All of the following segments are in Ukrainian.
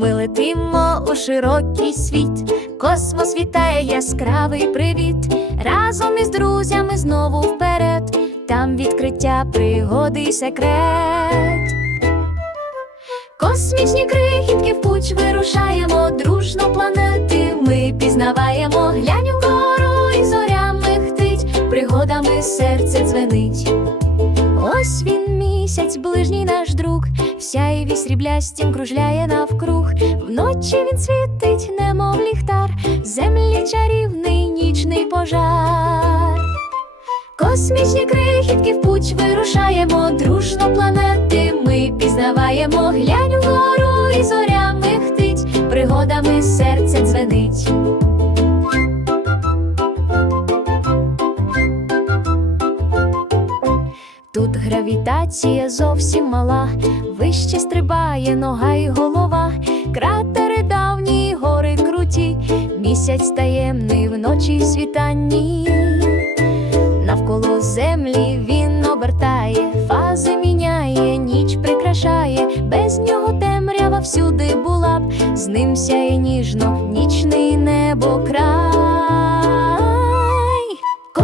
Ми летимо у широкий світ, космос вітає яскравий привіт. Разом із друзями знову вперед, там відкриття пригоди й секрет. Космічні крихітки в путь вирушаємо, дружно планети ми пізнаваємо, глянь угору і зоря михтить, пригодами серце дзвенить. Ось він місяць, ближній наш друг, вся і сріблястім кружляє навкруг. Вночі він світить, немов ліхтар, землі чарівний нічний пожар. Космічні крихітки в путь вирушаємо, дружно планети ми пізнаваємо, глянь угору Тут гравітація зовсім мала, вище стрибає нога й голова, кратери давні, гори круті, місяць таємний вночі світанні. Навколо землі він обертає, фази міняє, ніч прикрашає, без нього темрява всюди була б, з ним сяє ніжно нічний небо край.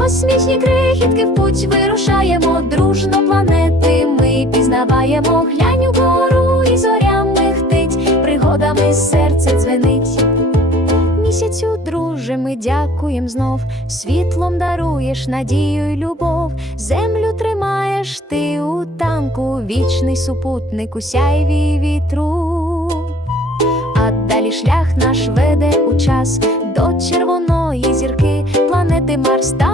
Космічні крихітки в путь вирушаємо, дружно планети ми пізнаваємо, глянь угору і зоря михтить, пригодами серце дзвенить. Місяцю, друже, ми дякуєм знов, світлом даруєш надію й любов, землю тримаєш ти у танку, вічний супутник у сяйві вітру. А далі шлях наш веде у час до червоної зірки, планети Марс. Там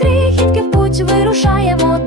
крихітки в путь вирушаємо,